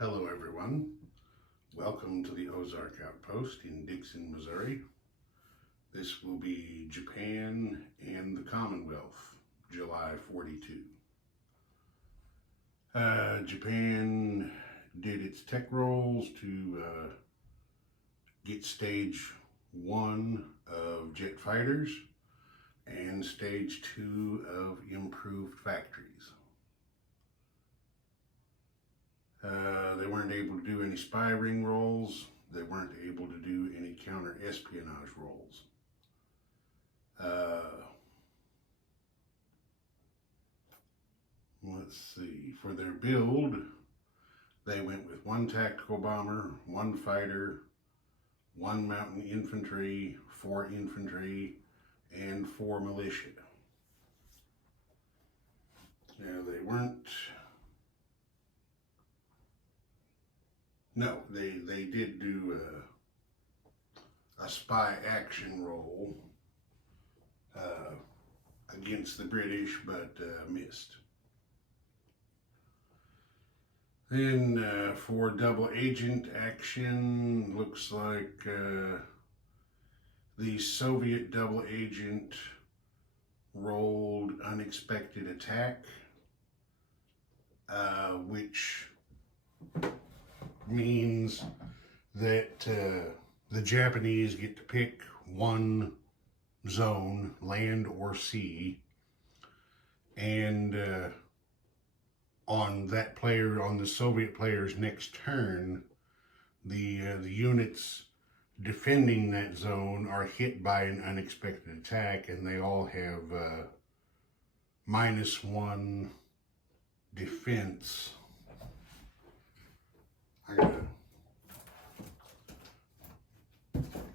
Hello everyone, welcome to the Ozark Outpost in Dixon, Missouri. This will be Japan and the Commonwealth, July 42. Japan did its tech rolls to get stage 1 of jet fighters and stage 2 of improved factories. They weren't able to do any spy ring rolls. They weren't able to do any counter-espionage rolls. Let's see, for their build, they went with 1 tactical bomber, 1 fighter, 1 mountain infantry, 4 infantry, and 4 militia. Now they weren't... No, they did do a spy action roll against the British, but missed. Then for double agent action, looks like the Soviet double agent rolled unexpected attack, which means that the Japanese get to pick 1 zone, land or sea, and on the Soviet player's next turn, the units defending that zone are hit by an unexpected attack, and they all have -1 defense. I gotta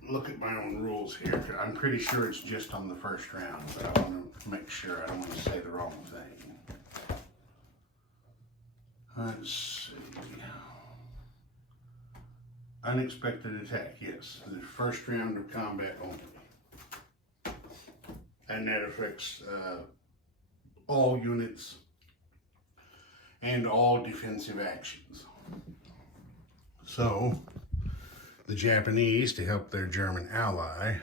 look at my own rules here. I'm pretty sure it's just on the first round, but I want to make sure I don't want to say the wrong thing. Let's see. Unexpected attack, yes. The first round of combat only. And that affects all units and all defensive actions. So, the Japanese, to help their German ally,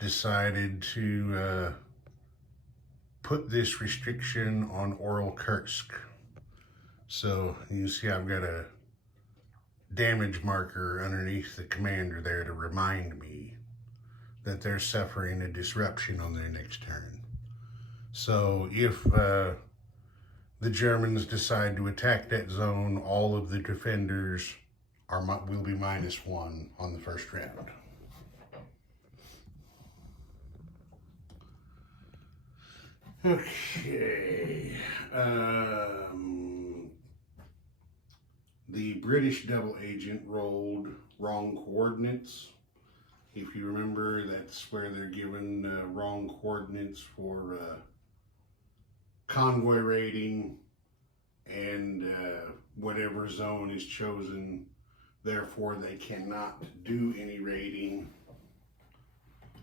decided to put this restriction on Oral Kursk. So, you see I've got a damage marker underneath the commander there to remind me that they're suffering a disruption on their next turn. So, if the Germans decide to attack that zone, all of the defenders will be -1 on the first round. Okay. The British double agent rolled wrong coordinates. If you remember, that's where they're given wrong coordinates for convoy raiding, and whatever zone is chosen, therefore they cannot do any raiding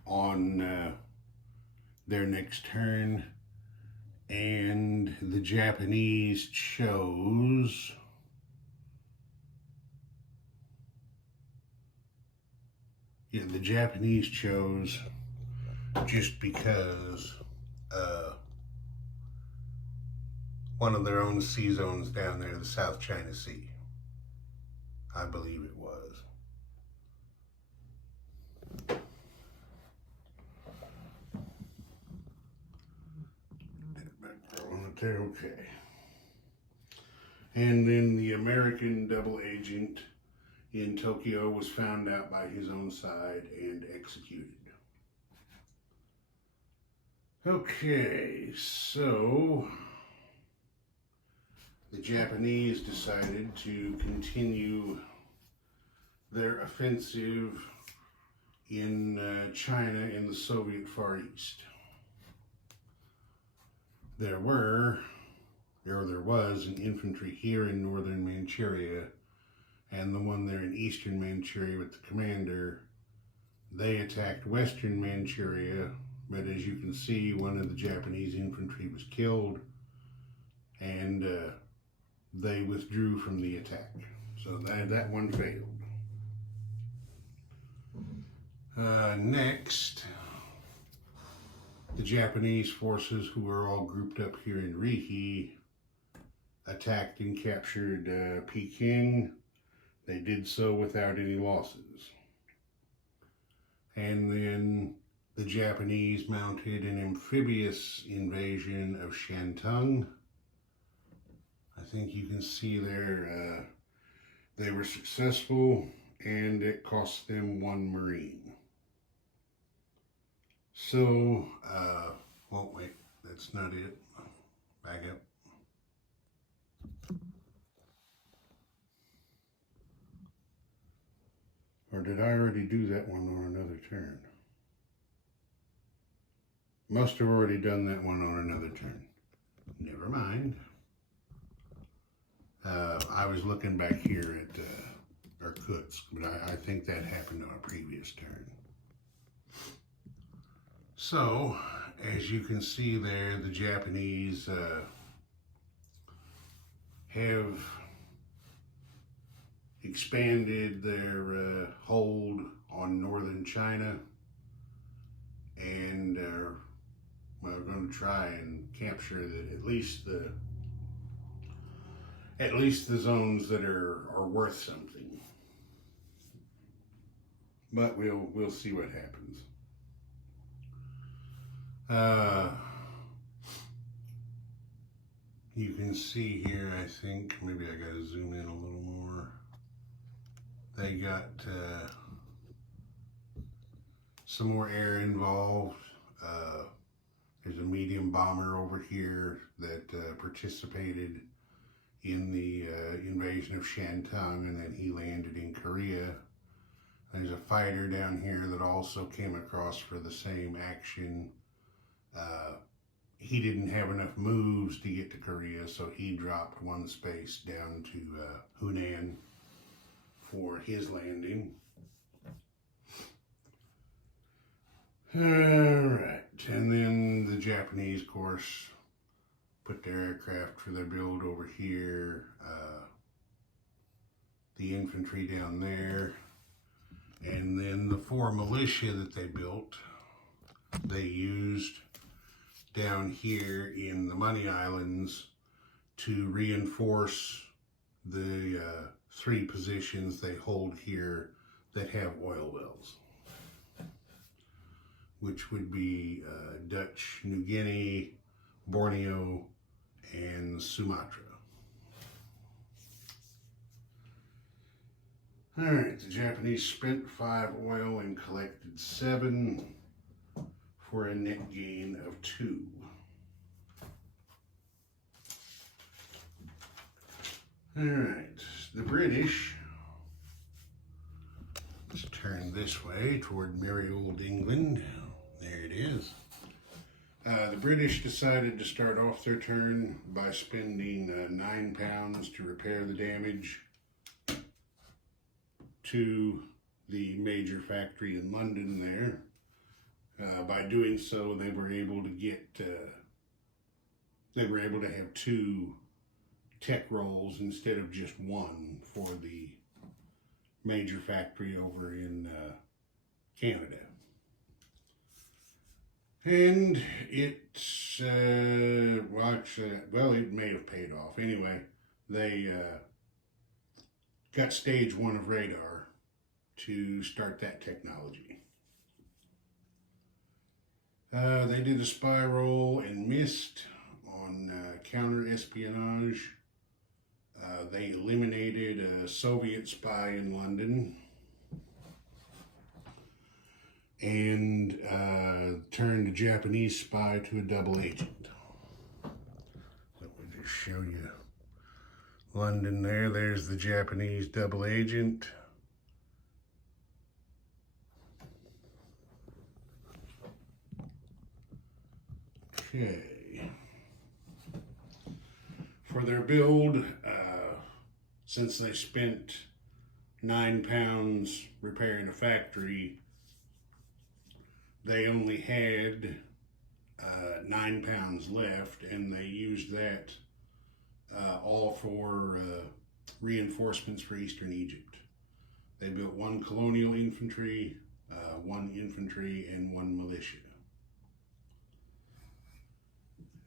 on their next turn. And the Japanese chose just because one of their own sea zones down there, the South China Sea, I believe it was. Okay. And then the American double agent in Tokyo was found out by his own side and executed. Okay, so the Japanese decided to continue their offensive in China in the Soviet Far East. There was an infantry here in northern Manchuria, and the one there in eastern Manchuria with the commander. They attacked western Manchuria, but as you can see, one of the Japanese infantry was killed, and they withdrew from the attack. So that one failed. Next, the Japanese forces, who are all grouped up here in Rihe, attacked and captured Peking. They did so without any losses. And then the Japanese mounted an amphibious invasion of Shantung. I think you can see there they were successful, and it cost them 1 Marine. So, well, wait, that's not it. Back up. Or did I already do that one on another turn? Must have already done that one on another turn. Never mind. I was looking back here at Irkutsk, but I think that happened on a previous turn. So, as you can see there, the Japanese have expanded their hold on northern China, and are going to try and capture at least the zones that are worth something. But we'll see what happens. You can see here, I think, maybe I gotta zoom in a little more. They got some more air involved. There's a medium bomber over here that participated in the invasion of Shantung, and then he landed in Korea. There's a fighter down here that also came across for the same action. He didn't have enough moves to get to Korea, so he dropped 1 space down to Hunan for his landing. Alright, and then the Japanese, of course, put their aircraft for their build over here, the infantry down there, and then the 4 militia that they built, they used down here in the Money Islands to reinforce the 3 positions they hold here that have oil wells, which would be Dutch New Guinea, Borneo, and Sumatra. Alright, the Japanese spent 5 oil and collected 7 for a net gain of 2. Alright, the British, let's turn this way toward merry old England. There it is. The British decided to start off their turn by spending £9 to repair the damage to the major factory in London there. By doing so, they were able to have 2 tech rolls instead of just 1 for the major factory over in Canada. And it's, it may have paid off. Anyway, they got stage 1 of radar to start that technology. They did a spy roll and missed on counter-espionage. They eliminated a Soviet spy in London and turned a Japanese spy to a double agent. Let me just show you London there. There's the Japanese double agent. Okay. For their build, since they spent £9 repairing a factory, they only had £9 left, and they used that all for reinforcements for Eastern Egypt. They built 1 colonial infantry, 1 infantry, and 1 militia.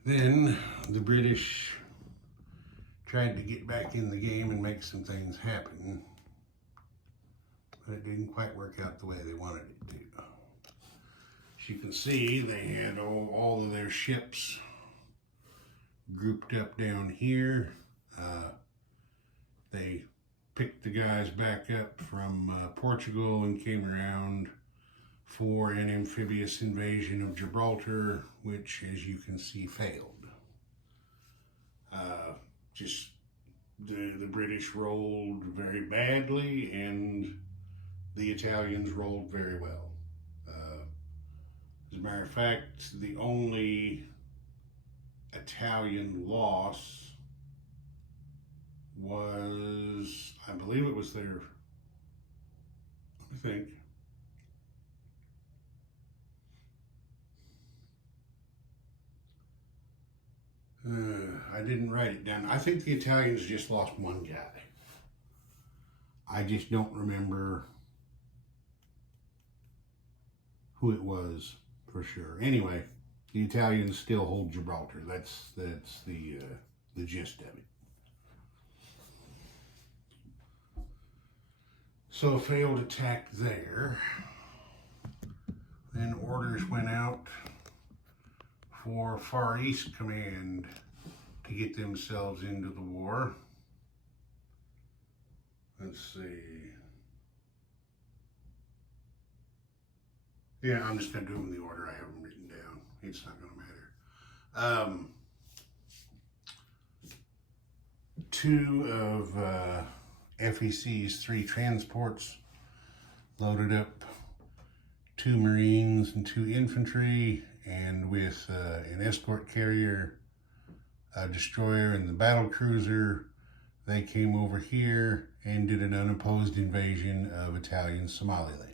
Then the British tried to get back in the game and make some things happen, but it didn't quite work out the way they wanted it to. As you can see, they had all of their ships grouped up down here. They picked the guys back up from Portugal and came around for an amphibious invasion of Gibraltar, which, as you can see, failed. Just the British rolled very badly, and the Italians rolled very well. As a matter of fact, the only Italian loss was, I believe it was their, let me think. I didn't write it down. I think the Italians just lost 1 guy. I just don't remember who it was for sure. Anyway, the Italians still hold Gibraltar. That's the gist of it. So a failed attack there. Then orders went out for Far East Command to get themselves into the war. Let's see. Yeah, I'm just going to do them in the order I have them written down. It's not going to matter. 2 of FEC's 3 transports loaded up 2 Marines and 2 infantry, and with an escort carrier, a destroyer, and the battle cruiser, they came over here and did an unopposed invasion of Italian Somaliland.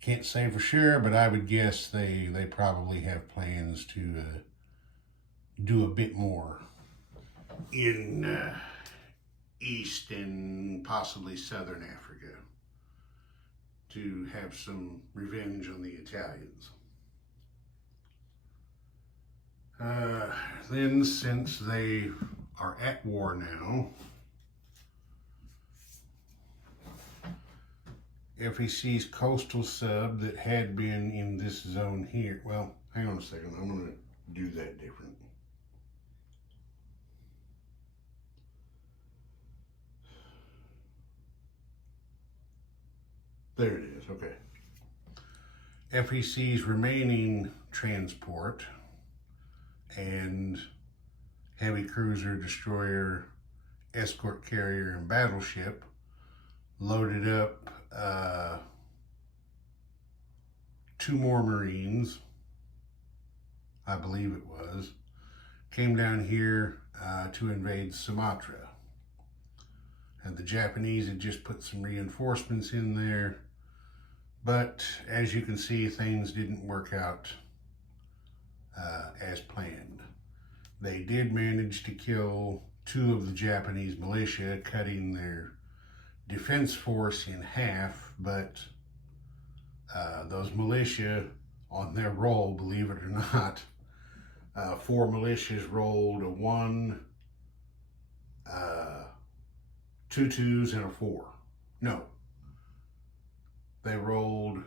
Can't say for sure, but I would guess they probably have plans to do a bit more in East and possibly Southern Africa to have some revenge on the Italians. Then, since they are at war now, FEC's coastal sub that had been in this zone here, well, hang on a second, I'm going to do that different. There it is, okay. FEC's remaining transport and heavy cruiser, destroyer, escort carrier, and battleship loaded up 2 more Marines, I believe it was, came down here to invade Sumatra. And the Japanese had just put some reinforcements in there, but as you can see, things didn't work out as planned. They did manage to kill 2 of the Japanese militia, cutting their defense force in half, but those militia on their roll, believe it or not, 4 militias rolled a 1, 2 2s, and a 4. No, they rolled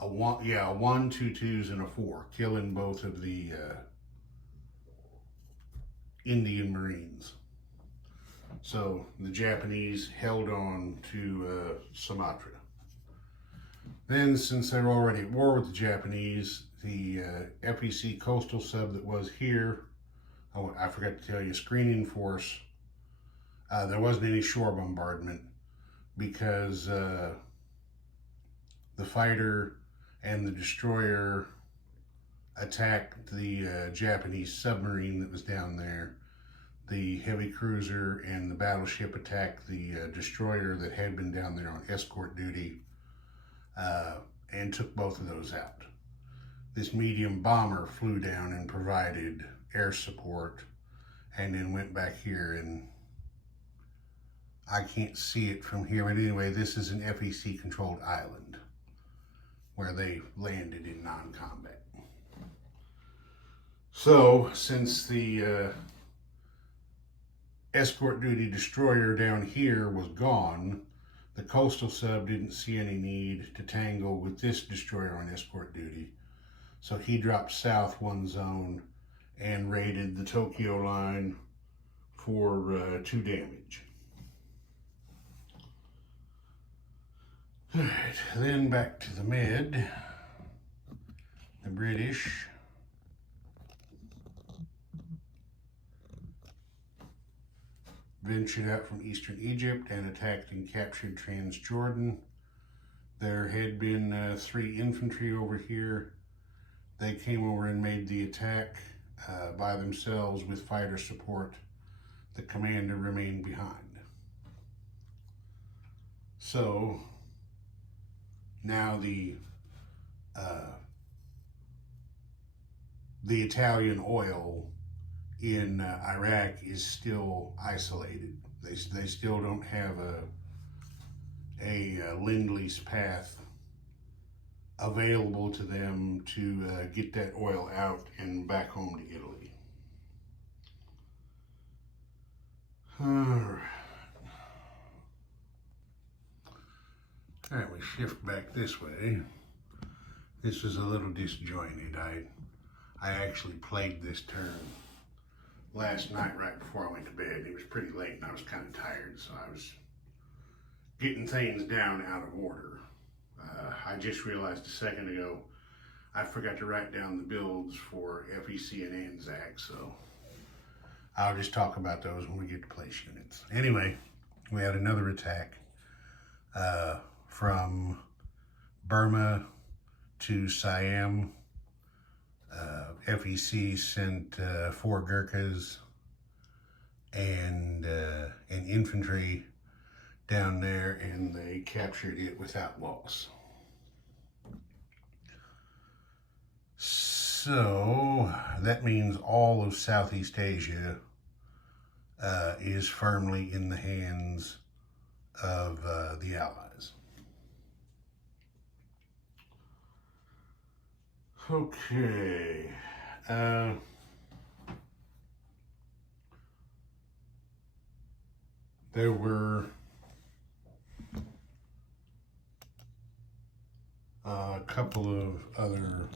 a 1, 2 2s, and a 4, killing both of the Indian Marines. So the Japanese held on to Sumatra. Then, since they're already at war with the Japanese, the FEC coastal sub that was here, I forgot to tell you, screening force, there wasn't any shore bombardment because the fighter and the destroyer attacked the Japanese submarine that was down there. The heavy cruiser and the battleship attacked the destroyer that had been down there on escort duty and took both of those out. this medium bomber flew down and provided air support, and then went back here, and I can't see it from here, but anyway, this is an FEC controlled island where they landed in non-combat. So since the escort duty destroyer down here was gone, the coastal sub didn't see any need to tangle with this destroyer on escort duty. So he dropped south one zone and raided the Tokyo line for 2 damage. All right, then back to the Med. The British ventured out from eastern Egypt and attacked and captured Transjordan. There had been 3 infantry over here. They came over and made the attack by themselves with fighter support. The commander remained behind. So now the Italian oil in Iraq is still isolated. They still don't have a Lend-Lease path available to them to get that oil out and back home to Italy. All right, we shift back this way. This is a little disjointed. I actually played this turn last night right before I went to bed. It was pretty late and I was kind of tired, so I was getting things down out of order. I just realized a second ago I forgot to write down the builds for FEC and ANZAC, so I'll just talk about those when we get to place units. Anyway, we had another attack from Burma to Siam. FEC sent 4 Gurkhas and infantry down there, and they captured it without loss. So that means all of Southeast Asia is firmly in the hands of the Allies. Okay. There were a couple of other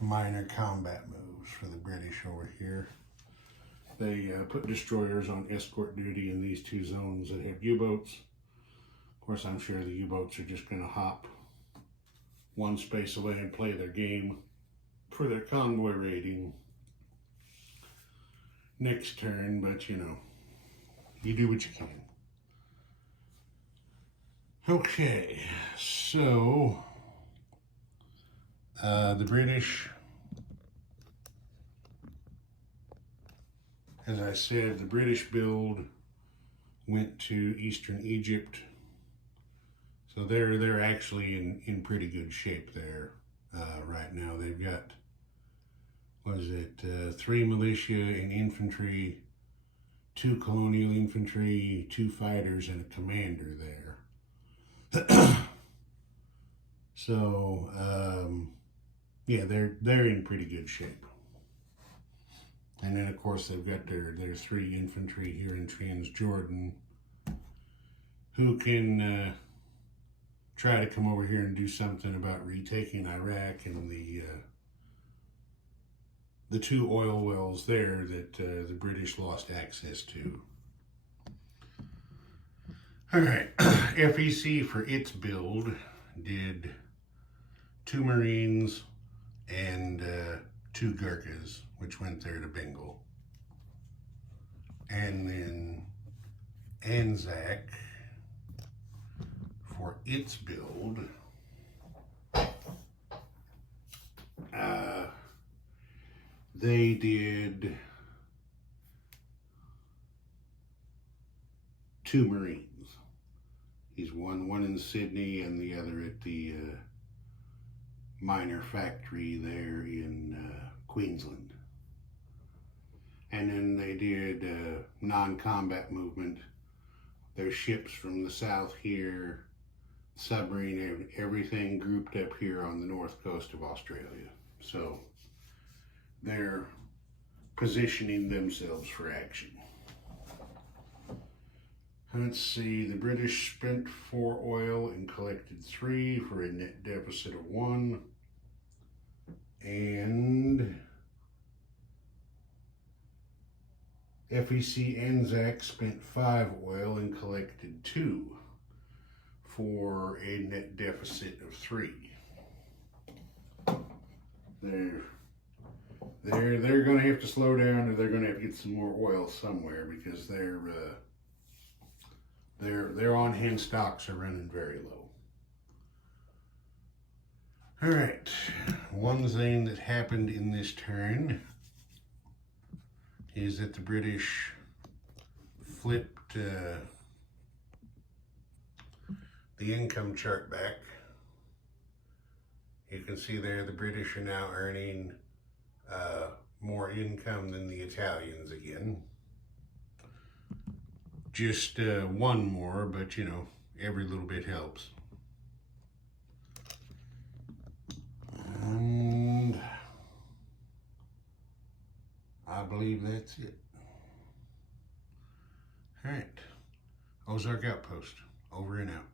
minor combat moves for the British over here. They put destroyers on escort duty in these 2 zones that have U-boats. Of course, I'm sure the U-boats are just going to hop 1 space away and play their game for their convoy raiding next turn, but you know, you do what you can. Okay, so the British, as I said, the British build went to eastern Egypt. So they're actually in pretty good shape there right now. They've got, 3 militia and infantry, 2 colonial infantry, 2 fighters, and a commander there. So yeah, they're in pretty good shape. And then of course they've got their 3 infantry here in Transjordan who can try to come over here and do something about retaking Iraq and the 2 oil wells there that the British lost access to. All right, FEC for its build did 2 Marines and 2 Gurkhas, which went there to Bengal. And then ANZAC for its build they did 2 Marines. He's one in Sydney and the other at the minor factory there in Queensland. And then they did non-combat movement. There's ships from the south here, submarine, everything grouped up here on the north coast of Australia. So they're positioning themselves for action. Let's see, the British spent 4 oil and collected 3 for a net deficit of 1. And FEC Anzac spent 5 oil and collected 2 for a net deficit of 3. They're going to have to slow down, or they're going to have to get some more oil somewhere, because their on-hand stocks are running very low. All right, one thing that happened in this turn is that the British flipped the income chart back. You can see there the British are now earning more income than the Italians again. Just 1 more, but you know, every little bit helps. And I believe that's it. All right, Ozark Outpost, over and out.